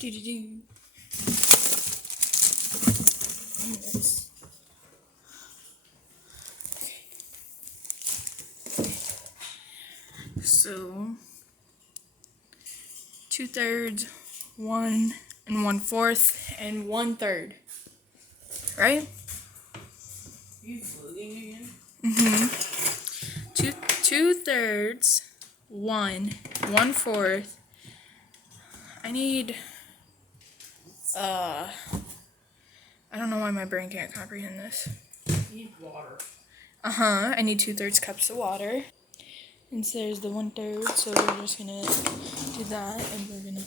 Do. So 2/3, 1 1/4, and 1/3. Right? Are you vlogging again? Mm-hmm. 2/3, 1 1/4. I need I don't know why my brain can't comprehend this. You need water. I need 2/3 cups of water. And so there's the 1/3, so we're just gonna do that, and we're gonna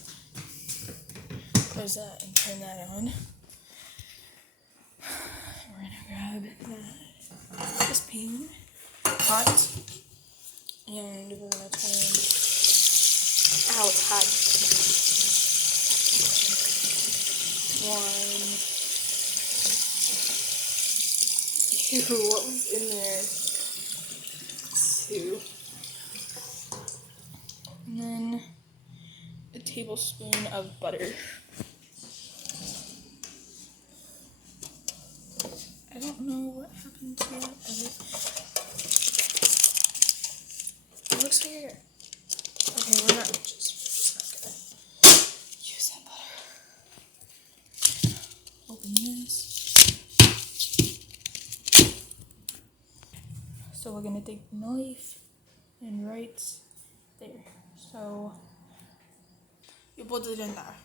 close that and turn that on. We're gonna grab this pan hot, and we're gonna turn. Ow, it's hot. 1. Ew, what was in there? 2. And then a tablespoon of butter. I don't know what happened to that butter. It looks like okay, we're not just not gonna use that butter. Open this. So we're gonna take the knife and right there. So you put it in there,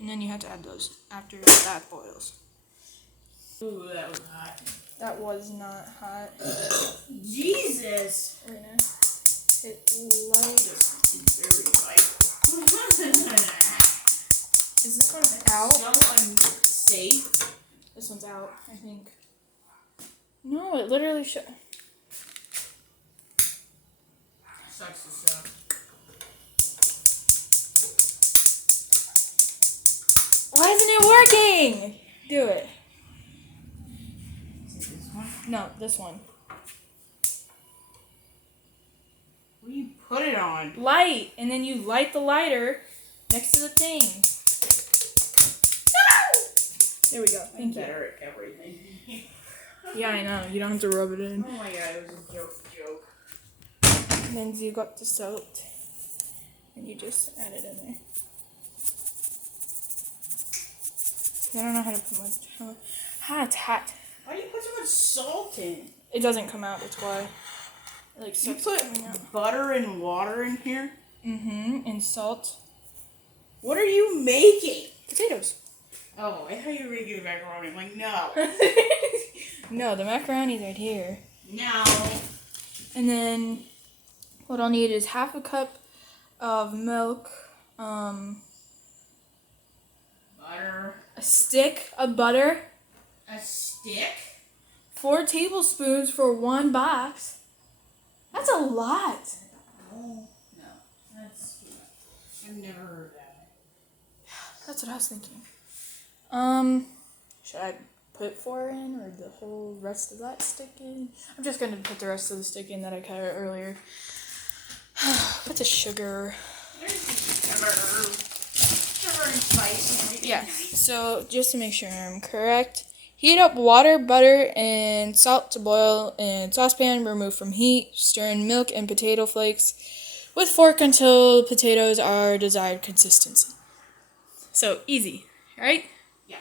and then you have to add those after that boils. Ooh, that was hot. That was not hot. Jesus! We're gonna hit light. Very light. Is this one out? So unsafe. This one's out, I think. No, it literally should. Sucks to suck. Why isn't it working? Do it. Is it this one? No, this one. What do you put it on? Light, and then you light the lighter next to the thing. There we go. I'm Thank you. better at everything. Yeah, I know. You don't have to rub it in. Oh my god, it was a joke. And then you got the salt, and you just add it in there. I don't know how to put much. It's hot. Why do you put so much salt in? It doesn't come out. That's why. It, like You starts put coming out. butter and water in here? And salt. What are you making? Potatoes. Oh, I thought you were making macaroni. I'm like, no. No, the macaroni's right here. No. And then what I'll need is half a cup of milk, Butter. a stick of butter, A stick? 4 tablespoons for 1 box. That's a lot. Oh, no. That's I've never heard that. That's what I was thinking. Should I put 4 in or the whole rest of that stick in? I'm just gonna put the rest of the stick in that I cut earlier. Put the sugar. Sugar and spice and everything. Yeah, Nice. so just to make sure I'm correct, heat up water, butter, and salt to boil in saucepan. Remove from heat. Stir in milk and potato flakes with fork until potatoes are desired consistency. So easy, right? Yeah.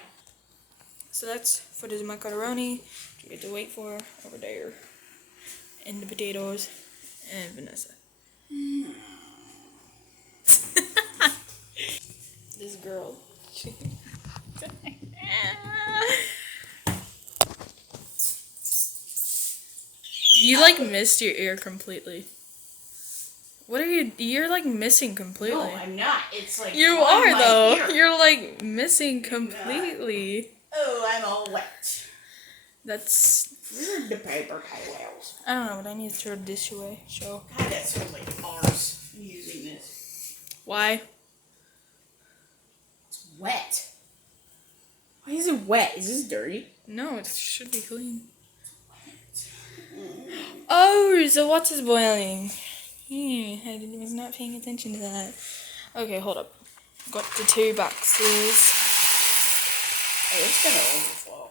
So that's for the macaroni. You get to wait for over there, and the potatoes, and Vanessa. This girl. You like missed your ear completely. What are you? You're like missing completely. No, I'm not. It's like You on are my though. ear. You're like missing completely. Oh, I'm all wet. That's. Where are the paper towels? I don't know, but I need to throw this away. So God, that smells like ours. I'm using this. why? It's wet. Why is it wet? Is this dirty? No, it should be clean. Oh, so what is boiling? I was not paying attention to that. Okay, hold up. Got the 2 boxes. Hey, it's gonna overflow.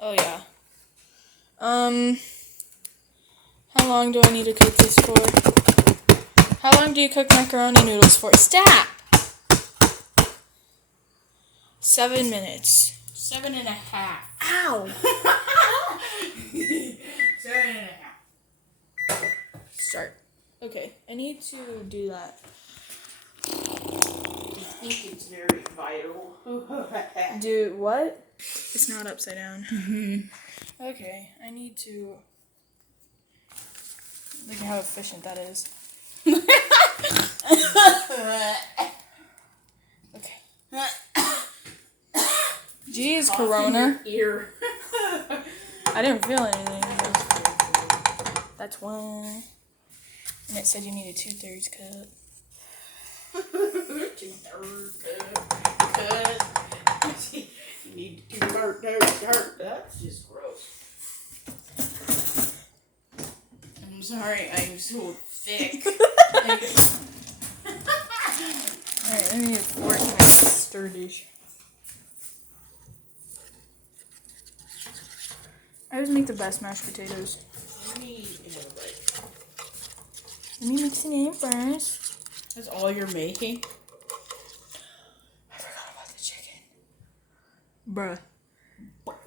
Oh yeah. How long do I need to cook this for? How long do you cook macaroni noodles for? Stop! 7 minutes. 7.5. Ow! 7.5. Start. Okay, I need to do that. I think it's very vital. Do what? It's not upside down. Okay, I need to... Look at how efficient that is. Okay. Jeez, Corona. Ear. I didn't feel anything. That's 1. And it said you needed 2/3 cup. 2/3 cut. You need 2/3. That's just gross. I'm sorry, I'm so thick. Alright, I need a fork and a stir dish. I always make the best mashed potatoes. Let me mix it in first. That's all you're making? I forgot about the chicken. Bruh.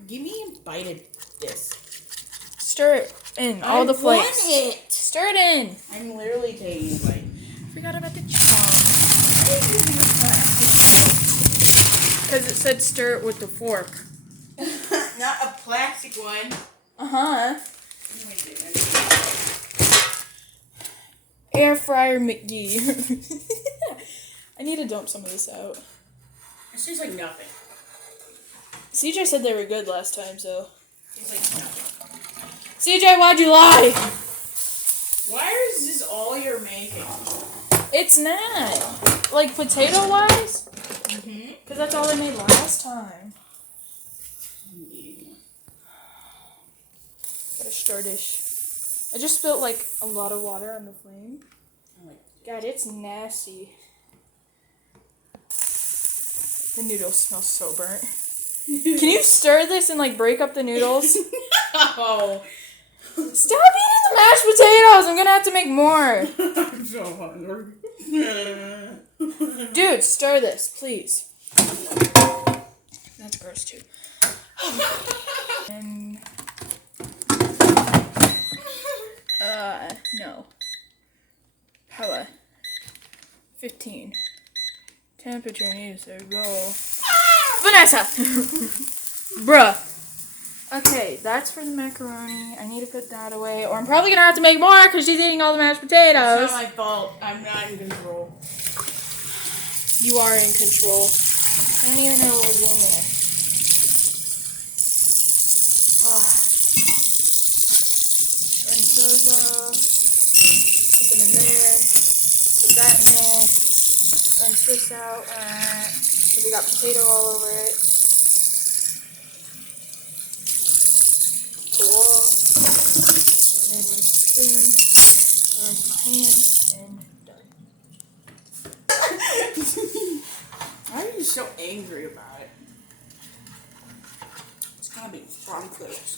Give me a bite of this. Stir it in, all the flakes. I want it! Stir it in. I'm literally taking a bite. I forgot about the chicken. Because it said stir it with the fork. Not a plastic one. Uh-huh. Air fryer McGee. I need to dump some of this out. It's just like nothing. CJ said they were good last time, so. It's like nothing. CJ, why'd you lie? Why is this all you're making? It's not. Like, potato-wise? Mm-hmm. Because that's all I made last time. Got a stir dish. I just spilled, like, a lot of water on the flame. God, it's nasty. The noodles smell so burnt. Can you stir this and, like, break up the noodles? No. Stop eating the mashed potatoes! I'm gonna have to make more. I'm so hungry. Dude, stir this, please. That's gross, too. And... no. Power. 15. Temperature needs to go. Vanessa! Bruh. Okay, that's for the macaroni. I need to put that away, or I'm probably gonna have to make more because she's eating all the mashed potatoes. It's not my fault. I'm not in control. You are in control. I don't even know what was in there. Rinse those off. Put them in there. Put that in there. Rinse this out. Because we got potato all over it. Cool. And then rinse the spoon. Rinse my hand. And done. Why are you so angry about it? It's gotta be front clips.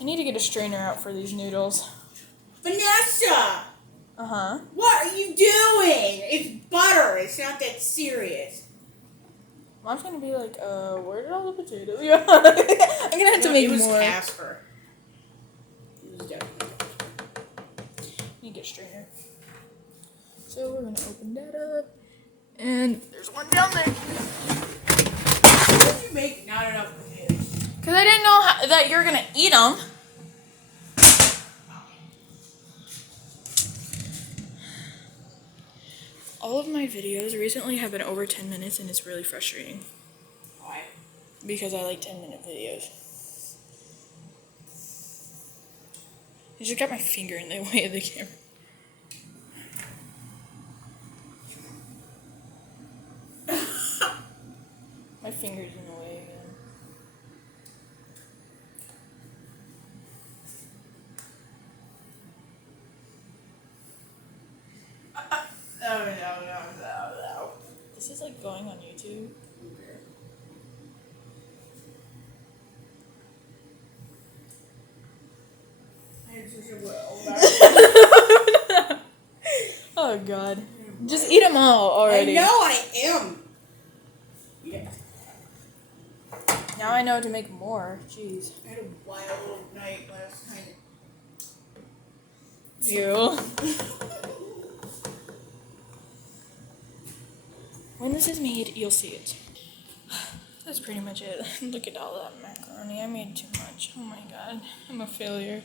I need to get a strainer out for these noodles. Vanessa! Uh-huh. What are you doing? It's butter. It's not that serious. Mom's gonna be like, where did all the potatoes go? I'm gonna have to make it was more. Casper. It was definitely. You get a strainer. So we're gonna open that up. And there's one down there. Why did you make not enough potatoes? Because I didn't know that you were gonna eat them. All of my videos recently have been over 10 minutes and it's really frustrating. Why? Because I like 10-minute videos. I just got my finger in the way of the camera. My finger's in the way again. This is like going on YouTube. Okay. I just will. Oh god. Just eat them all already. I know I am. Yeah. Now I know to make more. Jeez. I had a wild night last night. Ew. When this is made, you'll see it. That's pretty much it. Look at all that macaroni. I made too much. Oh my god. I'm a failure.